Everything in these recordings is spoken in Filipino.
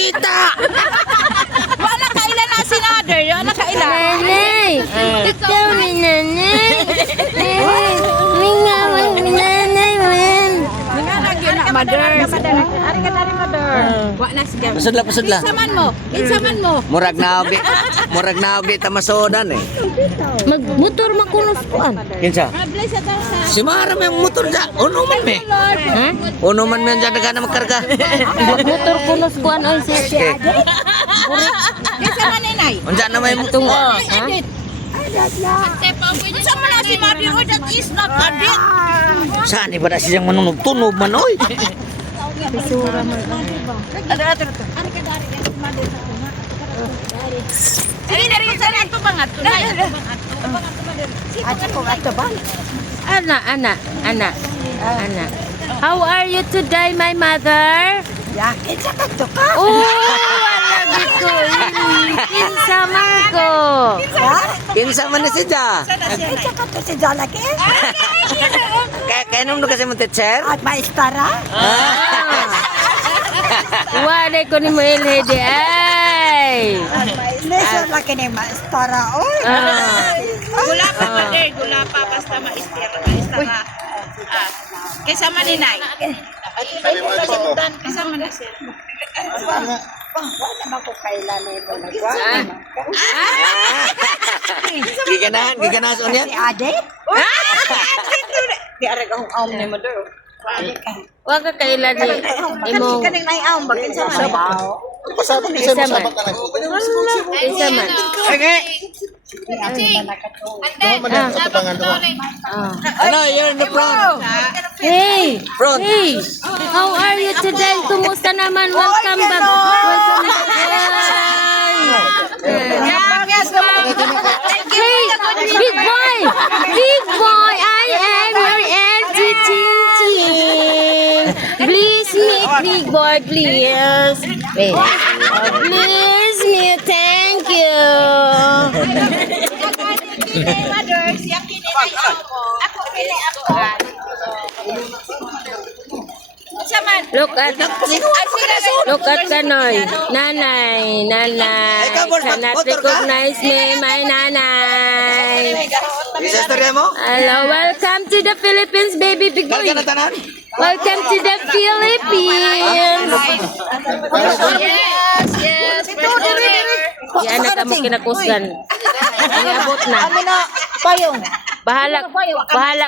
kita. Wala kailan na si Nader. Wala kailan. Nanay! Ikaw ni nanay! Mingawan ni nanay, man! Nga lagi na, Mother. Ari ka tari, Mother. Wala na siya. Pasod la. Insaman mo. Murag na obi tamasodan eh. Magmotor makunos kuan. Kinsa? Bless at sa. Si Mara may motor dyan. Uno man me. Ha? Uno man me dyan na magkarga. Magmotor kunos kuan oy si Okay. Insaman inay. Unsa na may motor. Ha? Insaman na si Mother. Oh, that is not a date. Saan ba na siyang manunog? Tunog man oy. Sige, dari sana ito bangat. Ana. How are you today, my mother? Yakin sa kanto ka. Oh, wala gito. Kinsa man ko. Kinsa man na siya. Sa kanto si Jalaki. Kaya nung kasi mo teacher? At maestara. Wala ko ni mo ilhede ay. Lesson laki ni maestara. Oy. Gula pa, Mother. Gula pa. Basta maistira. Kaysa maninay. Kaysa manisir. Giganahan sa unya. Si Ade. Di arag akong aum ni Mother. Wa ka kailan ni imong Kaning nay aum bakit sa man. isa man. Isa man. Okay. Ano, you're in the front. Hey! Front. Hey! How are you today? Kumusta naman? Welcome back. Welcome back. Hey! Big boy! Big boy! I am your auntie Chin Chin. Please meet Big boy, please. Wait. Please meet. Thank you. Mother, siya kinilay ako. Ako kinilay ako. Look at Kanoy. Nanay. Cannot recognize me, my nanay. Isa storya mo? Hello, welcome to the Philippines, baby big boy. Kalka na tanan? Welcome to the Philippines. Yes. Yan na kamo kinakusgan. Iabot na. Payong. Bahala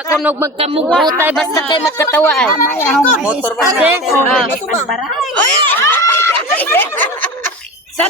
ko nog magkamugutay basta kay magkatawaan. Motor ba? Okay? Sa